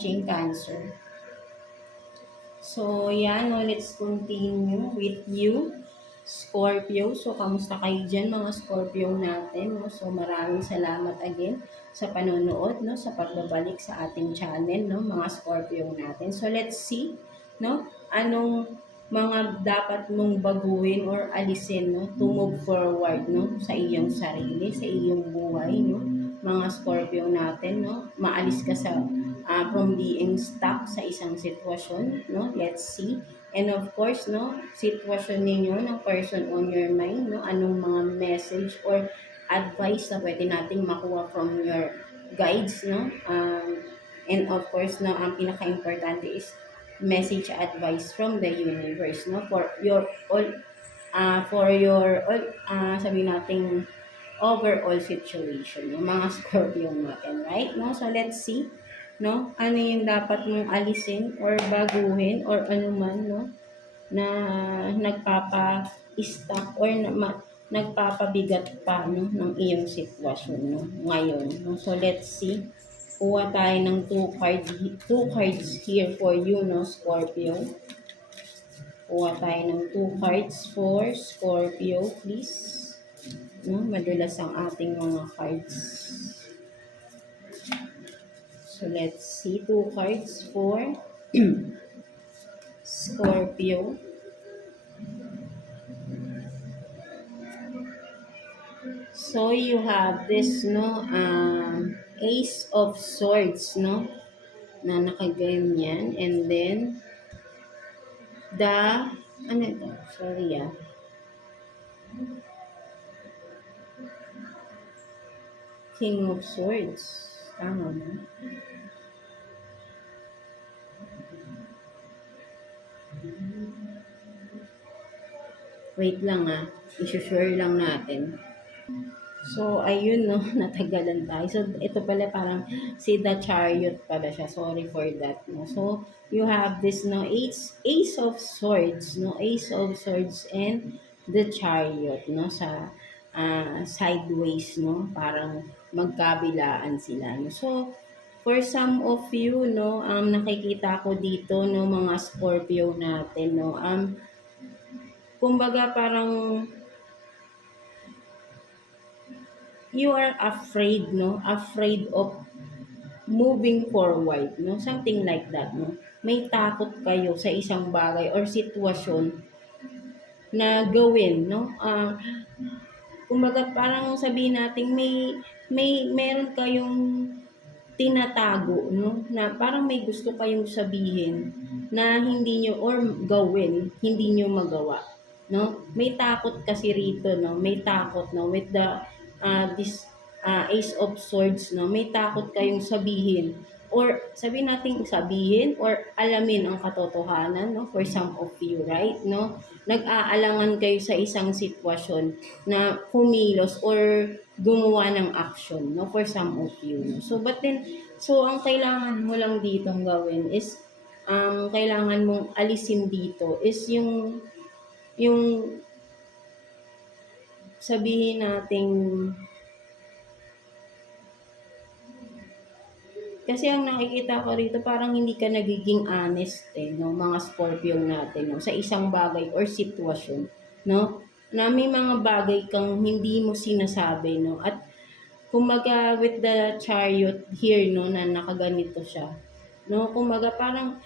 watching Cancer. So, yan, no, let's continue with you, Scorpio. So, kamusta kayo dyan, mga Scorpio natin? No? So, maraming salamat again sa panonood, no, sa pagbabalik sa ating channel, no, mga Scorpio natin. So, let's see, no, anong mga dapat mong baguhin or alisin, no, to move forward, no, sa iyong sarili, sa iyong buhay, no, mga Scorpio natin, no, maalis ka sa from being stuck sa isang sitwasyon, no, let's see. And of course, no, sitwasyon ninyo ng person on your mind, no, anong mga message or advice na pwede nating makuha from your guides, no, and of course, no, ang pinaka-importante is message advice from the universe, no, for your all sabi nating overall situation, no, mga Scorpio natin, right? No, so let's see, no, ano yung dapat mong alisin or baguhin or ano man, no, na nagpapa-stuck or nagpapabigat pa, no, ng iyong sitwasyon, no, ngayon, no. So let's see. Kuha tayo ng two cards here for you, no, Scorpio. Kuha tayo ng 2 cards for Scorpio, please. No, madulas ang ating mga cards. So let's see, 2 cards for Scorpio. So you have this, no, Ace of Swords, no, na nakaganyan, and then ano ito? Sorry, King of Swords. Tama ba? Wait lang, i-sure lang natin. So, ayun, no, natagalan tayo. So, ito pala parang si The Chariot pala siya. Sorry for that, no. So, you have this, no, Ace of Swords, no, Ace of Swords and The Chariot, no, sa sideways, no, parang magkabilaan sila, no. So, for some of you, no, nakikita ko dito, no, mga Scorpio natin, no, kumbaga parang you are afraid, no? Afraid of moving forward, no? Something like that, no? May takot kayo sa isang bagay or sitwasyon na gawin, no? Kumbaga parang sabihin natin meron kayong tinatago, no? Na parang may gusto kayong sabihin na hindi nyo or gawin, hindi nyo magawa, no? May takot kasi rito, no? May takot, no? With the this Ace of Swords, no, may takot kayong sabihin or sabihin natin sabihin or alamin ang katotohanan, no, for some of you, right, no, nag-aalangan kayo sa isang sitwasyon na kumilos or gumawa ng action, no, for some of you, no? So but then ang kailangan mo lang ditong gawin is kailangan mong alisin dito is yung sabihin nating kasi ang nakikita ko rito parang hindi ka nagiging honest, no, mga Scorpio natin, no, sa isang bagay or sitwasyon, no, na may mga bagay kang hindi mo sinasabi, no, at kumaga with the Chariot here, no, na nakaganito siya, no, kumaga parang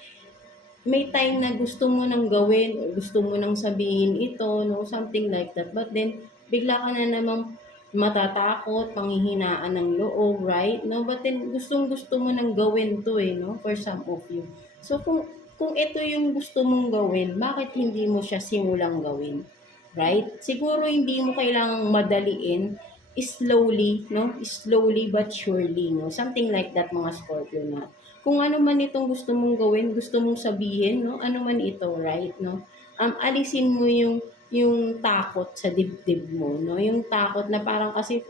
may time na gusto mo nang gawin or gusto mo nang sabihin ito, no, something like that, but then bigla ka na namang matatakot, panghihinaan ng loob, right? No, but then gustong-gusto mo nang gawin 'to, no, for some of you. So kung ito yung gusto mong gawin, bakit hindi mo siya simulang gawin? Right? Siguro hindi mo kailangang madaliin, slowly, no? Slowly but surely, no? Something like that, mga Scorpio na. Kung ano man itong gusto mong gawin, gusto mong sabihin, no? Ano man ito, right, no? Alisin mo yung takot sa dibdib mo, no? Yung takot na parang kasi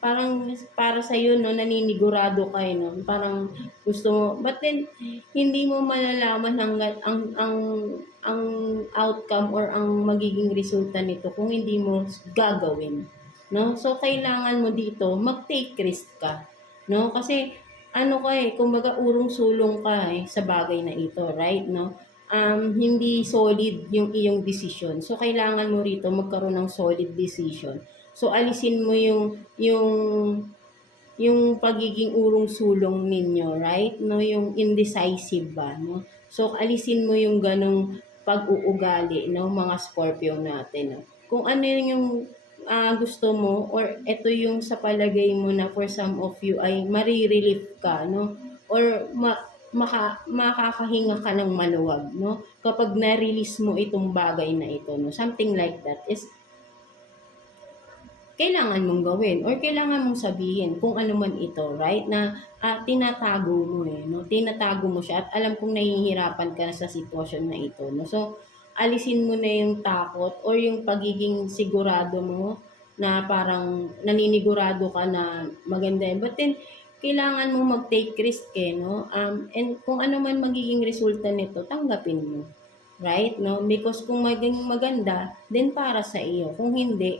parang para sa iyo, no, naninigurado ka, no? Parang gusto mo, but then hindi mo malalaman hangga't ang outcome or ang magiging resulta nito kung hindi mo gagawin, no? So kailangan mo dito mag-take risk ka, no? Kasi ano ka eh, kumbaga urong-sulong ka eh, sa bagay na ito, right, no? Hindi solid yung iyong desisyon. So, kailangan mo rito magkaroon ng solid decision. So, alisin mo yung pagiging urong-sulong ninyo, right? No, yung indecisive ba, no? So, alisin mo yung ganong pag-uugali, no, mga Scorpio natin, no? Kung ano yung gusto mo or ito yung sa palagay mo na for some of you ay marirelief ka, no? Or makakahinga ka ng maluwag, no? Kapag na-release mo itong bagay na ito, no? Something like that is kailangan mong gawin or kailangan mong sabihin kung ano man ito, right? Na tinatago mo eh, no? Tinatago mo siya at alam kong nahihirapan ka na sa sitwasyon na ito, no? So, alisin mo na yung takot or yung pagiging sigurado mo na parang naninigurado ka na maganda yun. But then, kailangan mong mag-take risk eh, no? And kung ano man magiging resulta nito, tanggapin mo. Right? No? Because kung maging maganda, then para sa iyo. Kung hindi,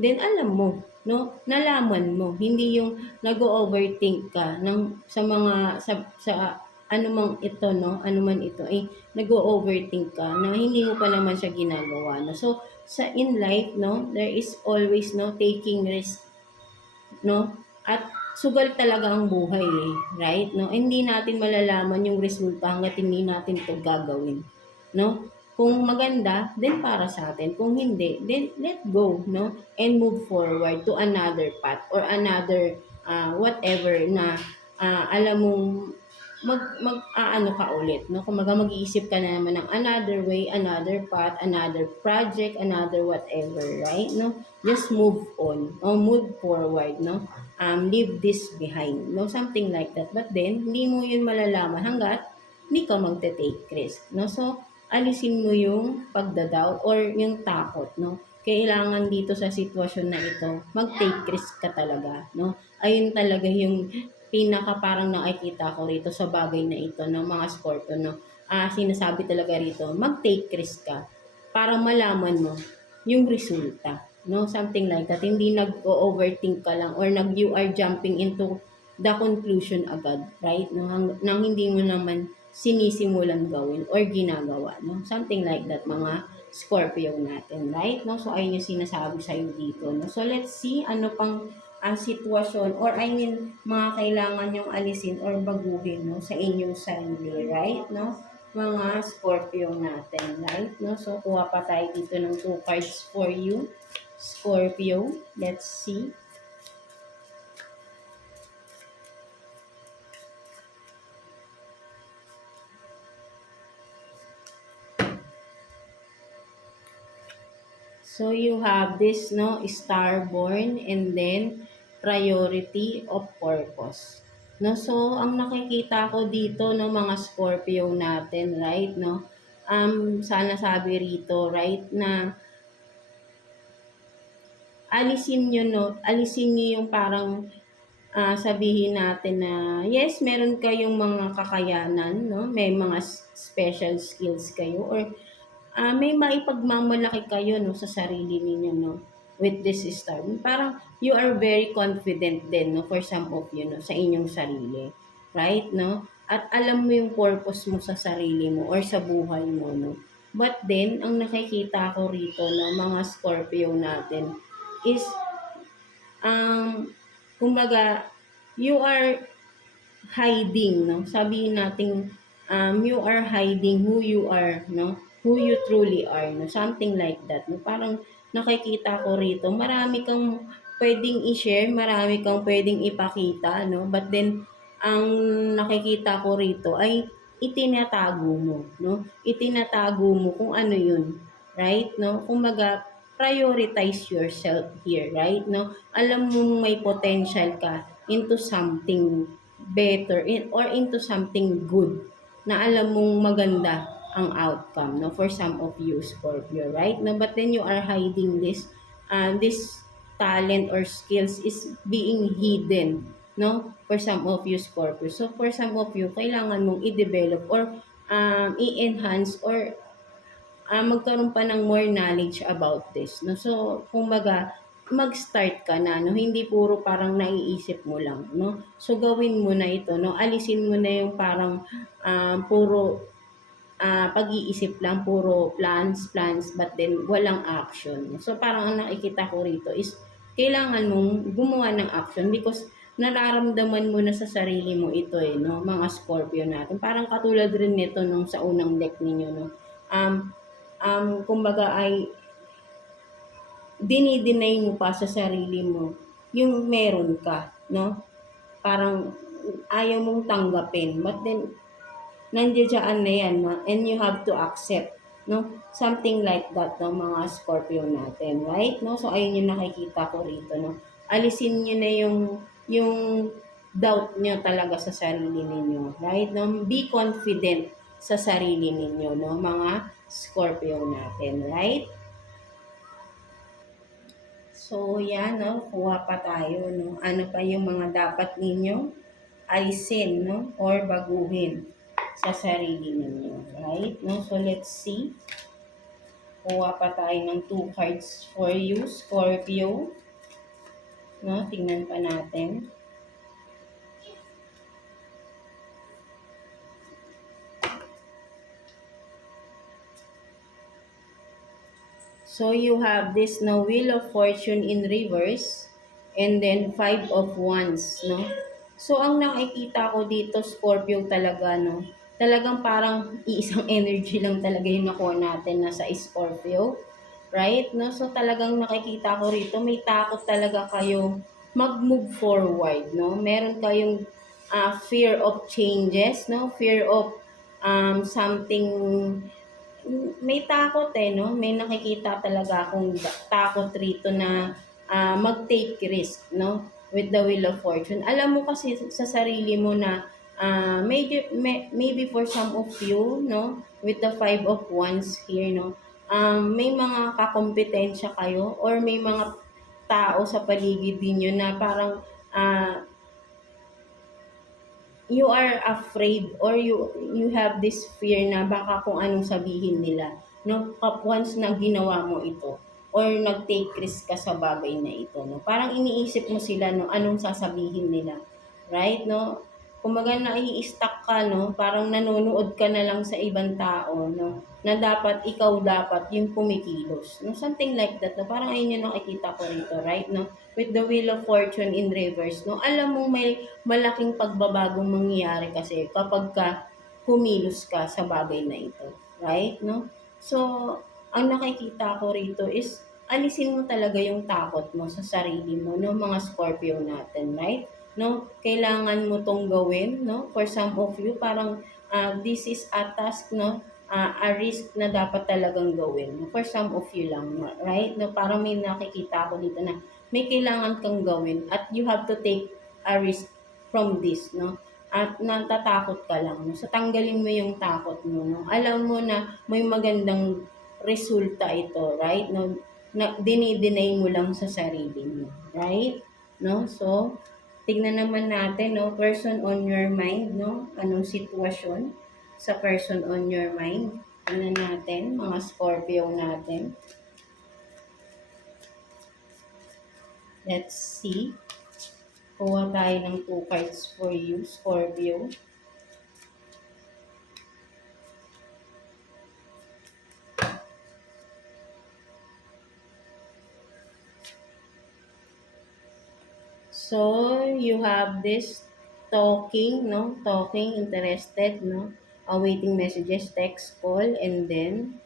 then alam mo, no? Nalaman mo, hindi yung nag-overthink ka sa mga sa ano mang ito, no? Ano man ito, nag-overthink ka na hindi mo pa naman siya ginagawa, no? So, sa in life, no, there is always no taking risk, no? At sugal talaga ang buhay, eh, right? No? Hindi natin malalaman yung resulta hangga't hindi natin 'to gagawin, no? Kung maganda, then para sa atin. Kung hindi, then let go, no? And move forward to another path or another whatever na alam mong ano ka ulit, no? Kumaga mag-iisip ka na naman ng another way, another path, another project, another whatever, right? No? Just move on, no? Move forward, no? Leave this behind, no? Something like that. But then, hindi mo yun malalaman hanggat hindi ka magte-take risk, no? So, alisin mo yung pagda-doubt or yung takot, no? Kailangan dito sa sitwasyon na ito, mag-take risk ka talaga, no? Ayun talaga yung pinaka parang nakikita ko rito sa bagay na ito ng mga Scorpio, no? Sinasabi talaga rito, mag-take risk ka para malaman mo yung resulta, no? Something like that. Hindi nag-overthink ka lang or you are jumping into the conclusion agad, right? No? Nang hindi mo naman sinisimulan gawin or ginagawa, no? Something like that, mga Scorpio natin, right? No? So, ayun yung sinasabi sa'yo dito, no? So, let's see ano pang ang sitwasyon or I mean mga kailangan yung alisin or baguhin, no, sa inyong sarili, right, no, mga Scorpio natin, right, no. So kuha pa tayo dito ng 2 cards for you, Scorpio. Let's see. So you have this, no, star-born and then priority of purpose. No, so ang nakikita ko dito ng mga Scorpio natin, right, no? Sana sabi rito, right, na alisin niyo yung parang sabihin natin na yes, meron kayong mga kakayanan, no? May mga special skills kayo or may maipagmamalaki kayo, no, sa sarili ninyo, no, with this star. Parang you are very confident din, no, for some of you, no, sa inyong sarili. Right, no? At alam mo yung purpose mo sa sarili mo or sa buhay mo, no? But then, ang nakikita ko rito, no, mga Scorpio natin is, kumbaga, you are hiding, no? Sabihin natin, you are hiding who you are, no? Who you truly are, no? Something like that, no? Parang nakikita ko rito, marami kang pwedeng i-share, marami kang pwedeng ipakita, no? But then, ang nakikita ko rito ay itinatago mo, no? Itinatago mo kung ano yun, right? No? Kumbaga, prioritize yourself here, right? No? Alam mo may potential ka into something better or into something good na alam mong maganda ang outcome, no, for some of you Scorpio, right? No, but then you are hiding this talent or skills is being hidden, no, for some of you Scorpio. So for some of you kailangan mong i-develop or i-enhance or magkaroon pa ng more knowledge about this, no. So kumbaga mag-start ka na, no? Hindi puro parang naiisip mo lang, no? So, gawin mo na ito, no? Alisin mo na yung parang puro pag-iisip lang, puro plans, plans, but then walang action. So, parang ang nakikita ko rito is kailangan mong gumawa ng action because nararamdaman mo na sa sarili mo ito no, mga Scorpio natin. Parang katulad rin nito nung sa unang deck ninyo, no. Um, kumbaga ay dinideny mo pa sa sarili mo yung meron ka, no? Parang ayaw mong tanggapin. But then, nandiyan na yan, no? And you have to accept, no? Something like that, no, mga Scorpio natin, right? No? So, ayun yung nakikita ko rito, no? Alisin nyo na yung doubt nyo talaga sa sarili ninyo, right? No? Be confident sa sarili ninyo, no? Mga Scorpio natin, right? So, yan, no? Kuha pa tayo, no? Ano pa yung mga dapat ninyo alisin, no? Or baguhin sa sarili ninyo, right? No? So, let's see. Kuha pa tayo ng 2 cards for you, Scorpio. No? Tingnan pa natin. So, you have this no Wheel of Fortune in reverse and then 5 of Wands, no? So, ang nakikita ko dito, Scorpio talaga, no? Talagang parang iisang energy lang talaga yung nakuha natin na sa Scorpio, right? No? So, talagang nakikita ko rito, may takot talaga kayo mag-move forward, no? Meron kayong fear of changes, no? Fear of something may takot no? May nakikita talaga akong takot rito na mag-take risk, no? With the Wheel of Fortune. Alam mo kasi sa sarili mo na maybe for some of you, no? With the 5 of Wands here, no? May mga kakompetensya kayo or may mga tao sa paligid ninyo na parang uh, you are afraid or you have this fear na baka kung anong sabihin nila, no? Once na ginawa mo ito or nag-take risk ka sa bagay na ito, no? Parang iniisip mo sila, no? Anong sasabihin nila, right, no? Kumbaga nai-stuck ka, no? Parang nanonood ka na lang sa ibang tao, no? Na dapat ikaw dapat yung kumikilos, no? Something like that, no? Parang ayun yung nakikita ko rito, right, no? With the Wheel of Fortune in reverse, no? Alam mo may malaking pagbabagong mangyayari kasi kapag ka kumilos ka sa bagay na ito, right, no? So, ang nakikita ko rito is alisin mo talaga yung takot mo sa sarili mo, no, mga Scorpio natin, right? No, kailangan mo tong gawin, no? For some of you, parang this is a task, no? A risk na dapat talagang gawin. For some of you lang, right? No, parang may nakikita ako dito na may kailangan kang gawin at you have to take a risk from this, no? At natatakot ka lang, no? So, tanggalin mo yung takot mo, no? Alam mo na may magandang resulta ito, right? No? Na, dinideny mo lang sa sarili mo, right? No? So, tignan naman natin, no? Person on your mind, no? Anong sitwasyon sa person on your mind? Tignan natin, mga Scorpio natin. Let's see. Kuha tayo ng 2 cards for you, Scorpio. So, you have this talking, no? Talking, interested, no? Awaiting messages, text, call, and then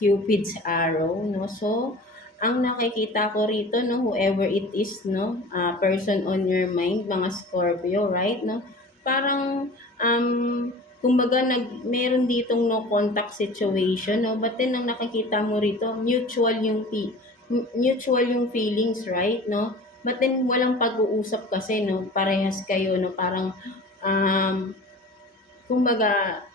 Cupid's arrow, no? So, ang nakikita ko rito, no, whoever it is, no, person on your mind, mga Scorpio, right, no? Parang, kumbaga, meron ditong no contact situation, no? But then, ang nakikita mo rito, mutual yung feelings, right, no? But then, walang pag-uusap kasi, no? Parehas kayo, no? Parang, kumbaga,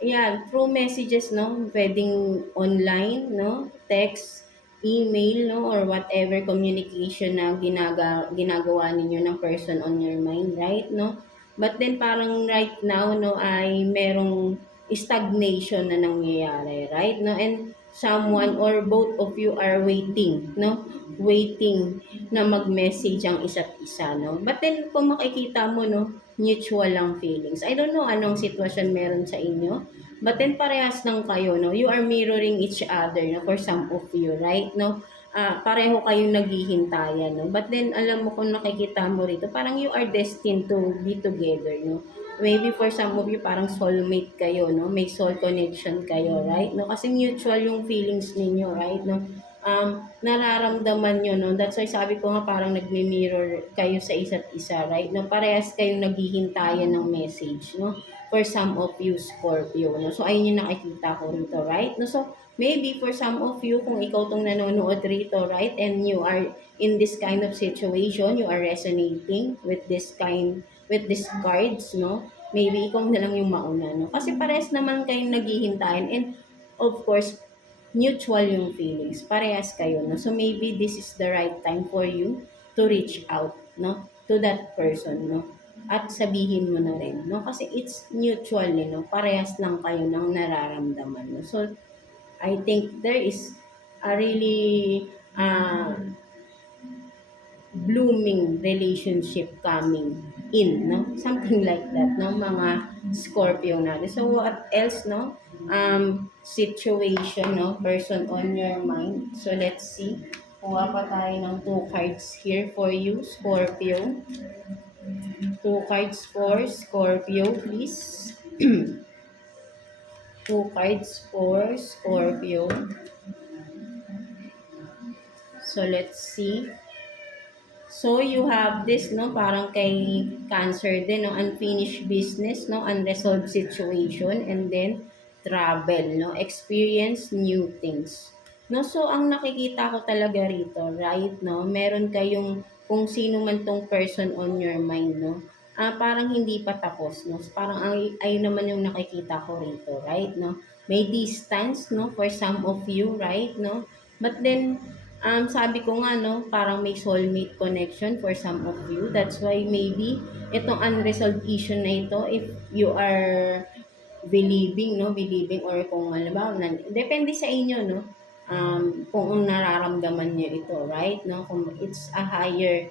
yan, through messages, no? Pwedeng online, no? Text, email, no? Or whatever communication na ginagawa ninyo ng person on your mind, right, no? But then parang right now, no, ay merong stagnation na nangyayari, right, no? And someone or both of you are waiting, no? Waiting na mag-message ang isa't isa, no? But then, kung makikita mo, no, mutual lang feelings. I don't know anong sitwasyon meron sa inyo, but then parehas lang kayo, no? You are mirroring each other, no? For some of you, right? No? Pareho kayong naghihintayan, no? But then, alam mo kung nakikita mo rito, parang you are destined to be together, no? Maybe for some of you, parang soulmate kayo, no? May soul connection kayo, right? No? Kasi mutual yung feelings ninyo, right? No? Nararamdaman nyo, no? That's why sabi ko nga parang nagmi-mirror kayo sa isa't isa, right? No? Parehas kayong naghihintayan ng message, no? For some of you, Scorpio, no? So, ayun yung nakikita ko rito, right? No? So, maybe for some of you, kung ikaw tong nanonood rito, right? And you are in this kind of situation, you are resonating with these cards, no? Maybe ikaw na lang yung mauna, no? Kasi parehas naman kayong naghihintayan and of course, mutual yung feelings. Parehas kayo, no? So maybe this is the right time for you to reach out, no? To that person, no? At sabihin mo na rin, no? Kasi it's mutual, no? Parehas lang kayo ng nararamdaman, no? So I think there is a really blooming relationship coming in, no? Something like that, no? Mga Scorpio natin. So, what else, no? Situation, no? Person on your mind. So, let's see. Kuha pa tayo ng 2 cards here for you, Scorpio. 2 cards for Scorpio, please. 2 cards for Scorpio. So, let's see. So, you have this, no? Parang kay Cancer din, no? Unfinished business, no? Unresolved situation, and then travel, no? Experience new things. No? So, ang nakikita ko talaga rito, right, no? Meron kayong kung sino man tong person on your mind, no? Parang hindi pa tapos, no? Parang ay naman yung nakikita ko rito, right, no? May distance, no? For some of you, right, no? But then, sabi ko nga, no, parang may soulmate connection for some of you. That's why maybe itong unresolved issue na ito, if you are believing or kung alam ba, depende sa inyo, no, kung nararamdaman niyo ito, right, no, kung it's a higher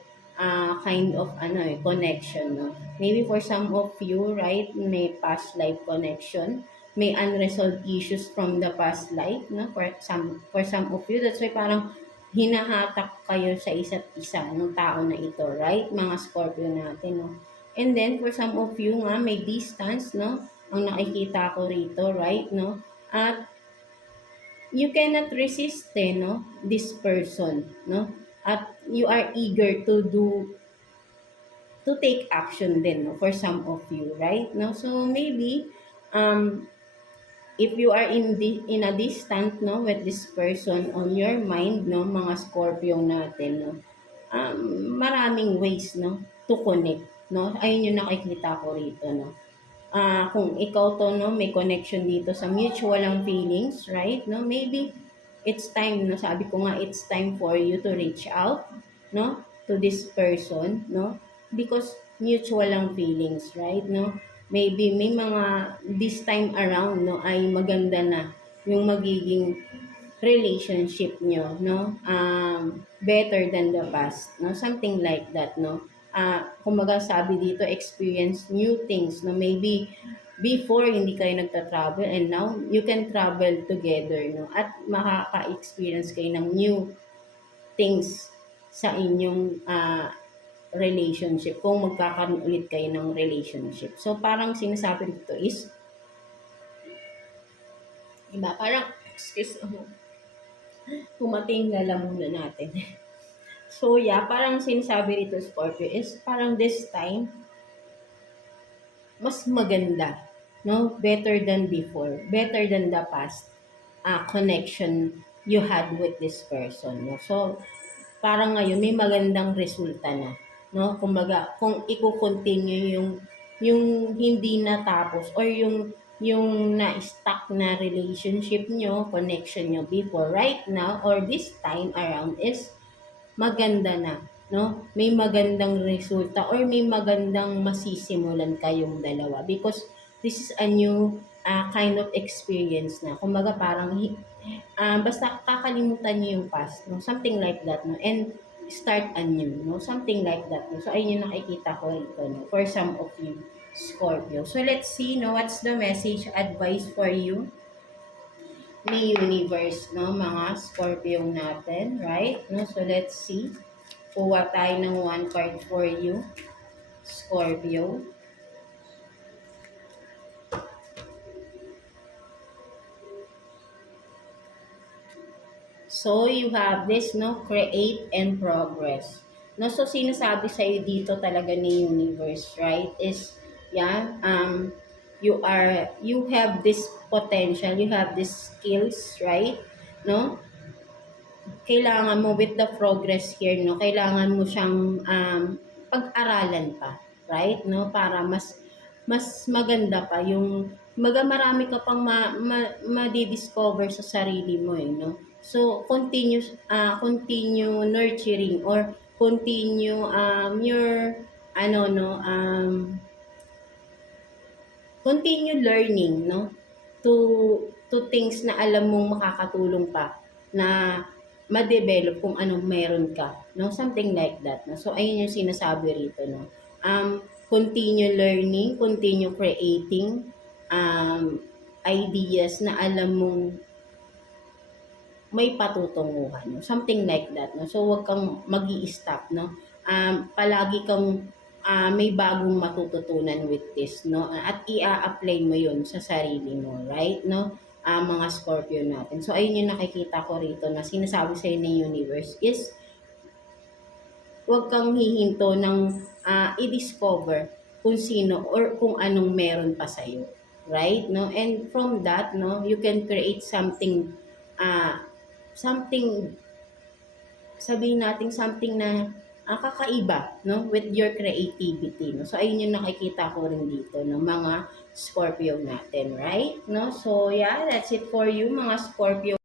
kind of connection, no. Maybe for some of you, right, may past life connection, may unresolved issues from the past life, no, for some of you. That's why parang hinahatak kayo sa isa't isa ng tao na ito, right? Mga Scorpio natin, no? And then, for some of you nga, may distance, no? Ang nakikita ko rito, right, no? At you cannot resist, no? This person, no? At you are eager to take action din, no? For some of you, right? No? So, maybe, if you are in a distant, no, with this person on your mind, no, mga Scorpio natin, no, maraming ways, no, to connect, no. Ayun yung nakikita ko rito, no. Kung ikaw to, no, may connection dito sa mutual ang feelings, right, no, maybe it's time, no, sabi ko nga, it's time for you to reach out, no, to this person, no, because mutual ang feelings, right, no. Maybe may mga this time around, no, ay maganda na yung magiging relationship nyo, no, better than the past, no, something like that, no. Kumbaga sabi dito, experience new things, no, maybe before hindi kayo nagta-travel and now you can travel together, no, at makaka-experience kayo ng new things sa inyong relationship kung magkakaroon ulit kayo ng relationship. So, parang sinasabi dito is, diba, parang, excuse me, pumating lalamunan natin. So, yeah, parang sinasabi dito, Scorpio, is parang this time, mas maganda, no? Better than before, better than the past connection you had with this person, no? So, parang ngayon may magandang resulta na, no? Kumbaga, kung i-continue yung hindi natapos or yung na-stuck na relationship nyo, connection nyo before, right now, or this time around is maganda na, no? May magandang resulta or may magandang masisimulan kayong dalawa because this is a new kind of experience na. Kumbaga parang basta kakalimutan niyo yung past, no? Something like that, no? And start anew, no? Something like that, no? So, ayun yung nakikita ko rito, no? For some of you, Scorpio. So, let's see, no? What's the message, advice for you ni universe, no? Mga Scorpio natin, right? No? So, let's see. Kuha tayo ng one card for you, Scorpio. So, you have this, no? Create and progress. No? So, sinasabi sa'yo dito talaga ni universe, right? Is, yan, you have this potential, you have these skills, right? No? Kailangan mo with the progress here, no? Kailangan mo siyang pag-aralan pa, right? No? Para mas maganda pa yung marami ka pang ma-discover sa sarili mo eh, no? So continue nurturing or continue your ano no continue learning, no? To things na alam mong makakatulong pa na ma-develop kung anong meron ka, no? Something like that, no? So, ayun yung sinasabi rito, no? Continue learning, continue creating ideas na alam mong may patutunguhan, no? Something like that, no? So, wag kang mag-i-stop, no? Palagi kang may bagong matututunan with this, no? At i-apply mo yun sa sarili mo, right, no? Mga Scorpio natin. So, ayun yung nakikita ko rito na sinasabi sa'yo ng universe is wag kang hihinto ng i-discover kung sino or kung anong meron pa sa'yo, right, no? And from that, no, you can create something something, sabihin natin something na kakaiba, no, with your creativity, no. So ayun yung nakikita ko rin dito ng mga Scorpio natin, right, no. So yeah, that's it for you mga Scorpio.